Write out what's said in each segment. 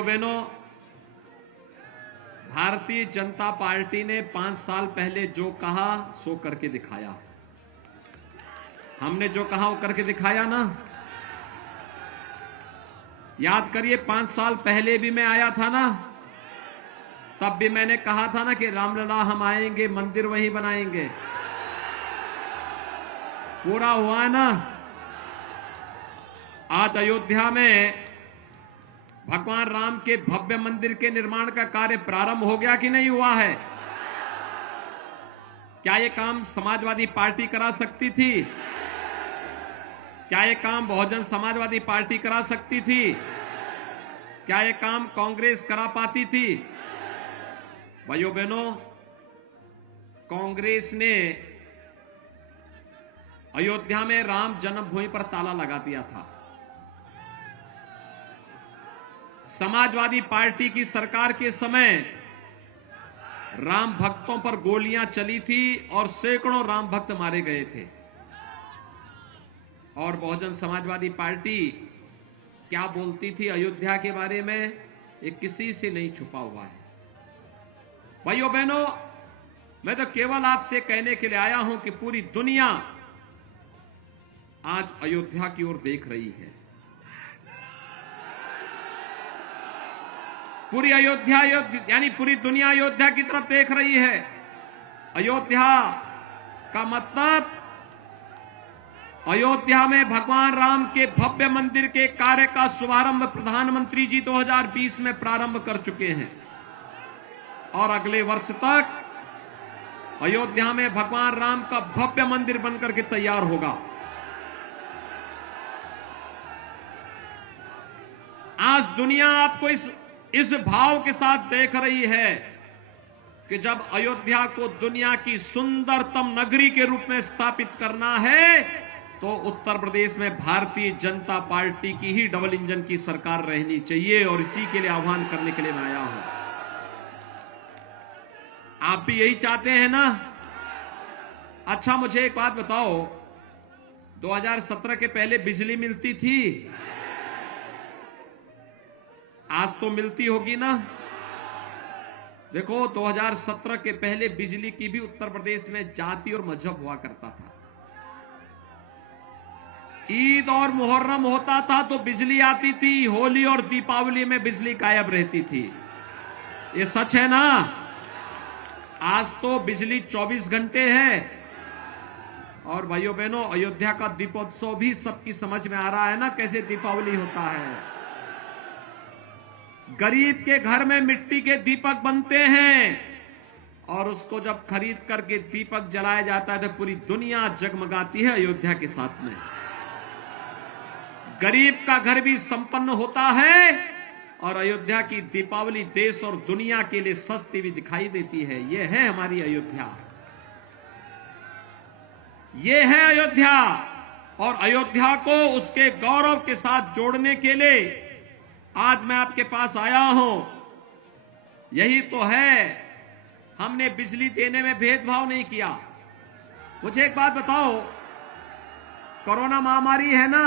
भाइयों बहनों, भारतीय जनता पार्टी ने 5 साल पहले जो कहा सो करके दिखाया। हमने जो कहा वो करके दिखाया ना। याद करिए, 5 साल पहले भी मैं आया था ना, तब भी मैंने कहा था ना कि रामलला हम आएंगे, मंदिर वहीं बनाएंगे। पूरा हुआ ना। आज अयोध्या में भगवान राम के भव्य मंदिर के निर्माण का कार्य प्रारंभ हो गया कि नहीं हुआ है? क्या यह काम समाजवादी पार्टी करा सकती थी? क्या यह काम बहुजन समाजवादी पार्टी करा सकती थी? क्या यह काम कांग्रेस करा पाती थी? भाइयों बहनों, कांग्रेस ने अयोध्या में राम जन्मभूमि पर ताला लगा दिया था। समाजवादी पार्टी की सरकार के समय राम भक्तों पर गोलियां चली थी और सैकड़ों राम भक्त मारे गए थे। और बहुजन समाजवादी पार्टी क्या बोलती थी अयोध्या के बारे में, ये किसी से नहीं छुपा हुआ है। भाइयों बहनों, मैं तो केवल आपसे कहने के लिए आया हूं कि पूरी दुनिया आज अयोध्या की ओर देख रही है। पूरी अयोध्या यानी पूरी दुनिया अयोध्या की तरफ देख रही है। अयोध्या का मतलब अयोध्या में भगवान राम के भव्य मंदिर के कार्य का शुभारंभ प्रधानमंत्री जी 2020 में प्रारंभ कर चुके हैं और अगले वर्ष तक अयोध्या में भगवान राम का भव्य मंदिर बनकर के तैयार होगा। आज दुनिया आपको इस भाव के साथ देख रही है कि जब अयोध्या को दुनिया की सुंदरतम नगरी के रूप में स्थापित करना है तो उत्तर प्रदेश में भारतीय जनता पार्टी की ही डबल इंजन की सरकार रहनी चाहिए, और इसी के लिए आह्वान करने के लिए मैं आया हूं। आप भी यही चाहते हैं ना? अच्छा, मुझे एक बात बताओ, 2017 के पहले बिजली मिलती थी? आज तो मिलती होगी ना। देखो, 2017 के पहले बिजली की भी उत्तर प्रदेश में जाति और मजहब हुआ करता था। ईद और मुहर्रम होता था तो बिजली आती थी, होली और दीपावली में बिजली गायब रहती थी। ये सच है ना? आज तो बिजली 24 घंटे है। और भाइयों बहनों, अयोध्या का दीपोत्सव भी सबकी समझ में आ रहा है ना, कैसे दीपावली होता है। गरीब के घर में मिट्टी के दीपक बनते हैं और उसको जब खरीद करके दीपक जलाया जाता है तो पूरी दुनिया जगमगाती है अयोध्या के साथ में। गरीब का घर भी संपन्न होता है और अयोध्या की दीपावली देश और दुनिया के लिए सस्ती भी दिखाई देती है। यह है हमारी अयोध्या, ये है अयोध्या। और अयोध्या को उसके गौरव के साथ जोड़ने के लिए आज मैं आपके पास आया हूं। यही तो है, हमने बिजली देने में भेदभाव नहीं किया। मुझे एक बात बताओ, कोरोना महामारी है ना,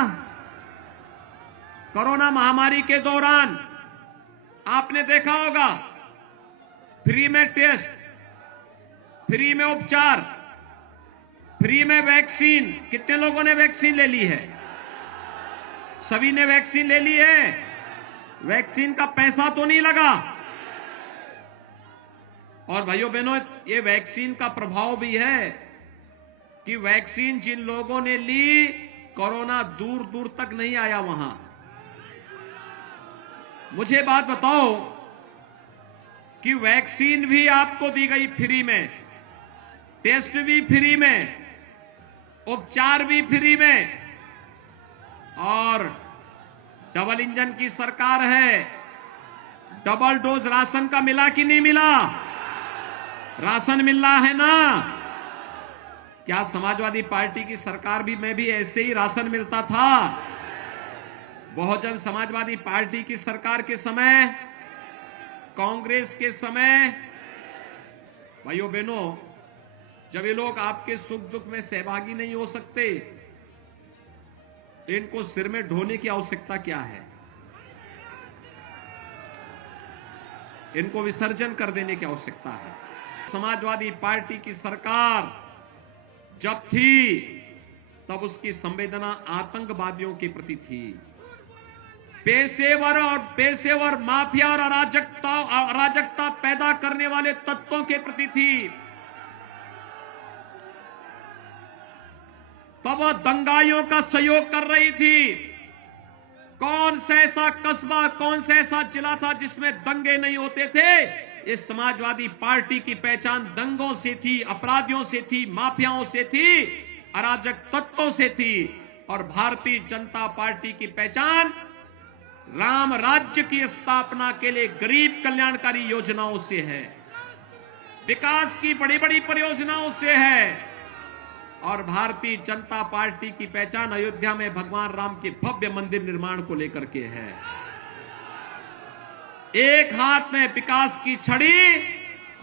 कोरोना महामारी के दौरान आपने देखा होगा फ्री में टेस्ट, फ्री में उपचार, फ्री में वैक्सीन। कितने लोगों ने वैक्सीन ले ली है? सभी ने वैक्सीन ले ली है। वैक्सीन का पैसा तो नहीं लगा। और भाइयों बहनों, ये वैक्सीन का प्रभाव भी है कि वैक्सीन जिन लोगों ने ली, कोरोना दूर दूर तक नहीं आया वहां। मुझे बात बताओ कि वैक्सीन भी आपको दी गई फ्री में, टेस्ट भी फ्री में, उपचार भी फ्री में, और डबल इंजन की सरकार है। डबल डोज राशन का मिला कि नहीं मिला? राशन मिल रहा है ना? क्या समाजवादी पार्टी की सरकार में भी ऐसे ही राशन मिलता था? बहुजन समाजवादी पार्टी की सरकार के समय, कांग्रेस के समय, भाइयों बहनों, जब ये लोग आपके सुख दुख में सहभागी नहीं हो सकते, इनको सिर में ढोने की आवश्यकता क्या है? इनको विसर्जन कर देने की आवश्यकता है। समाजवादी पार्टी की सरकार जब थी तब उसकी संवेदना आतंकवादियों के प्रति थी, पेशेवर माफिया और अराजकता पैदा करने वाले तत्वों के प्रति थी। तब वह दंगाइयों का सहयोग कर रही थी। कौन सा ऐसा कस्बा, कौन सा ऐसा जिला था जिसमें दंगे नहीं होते थे? इस समाजवादी पार्टी की पहचान दंगों से थी, अपराधियों से थी, माफियाओं से थी, अराजक तत्वों से थी। और भारतीय जनता पार्टी की पहचान राम राज्य की स्थापना के लिए गरीब कल्याणकारी योजनाओं से है, विकास की बड़ी बड़ी परियोजनाओं से है। और भारतीय जनता पार्टी की पहचान अयोध्या में भगवान राम के भव्य मंदिर निर्माण को लेकर के है। एक हाथ में विकास की छड़ी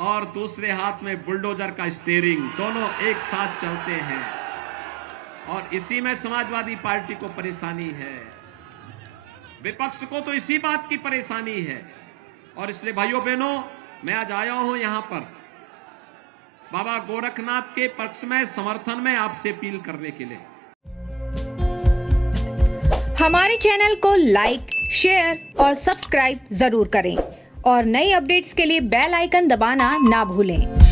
और दूसरे हाथ में बुलडोजर का स्टीयरिंग, दोनों एक साथ चलते हैं। और इसी में समाजवादी पार्टी को परेशानी है, विपक्ष को तो इसी बात की परेशानी है। और इसलिए भाइयों बहनों, मैं आज आया हूं यहां पर बाबा गोरखनाथ के पक्ष में, समर्थन में आपसे अपील करने के लिए। हमारे चैनल को लाइक, शेयर और सब्सक्राइब जरूर करें और नई अपडेट्स के लिए बेल आइकन दबाना ना भूलें।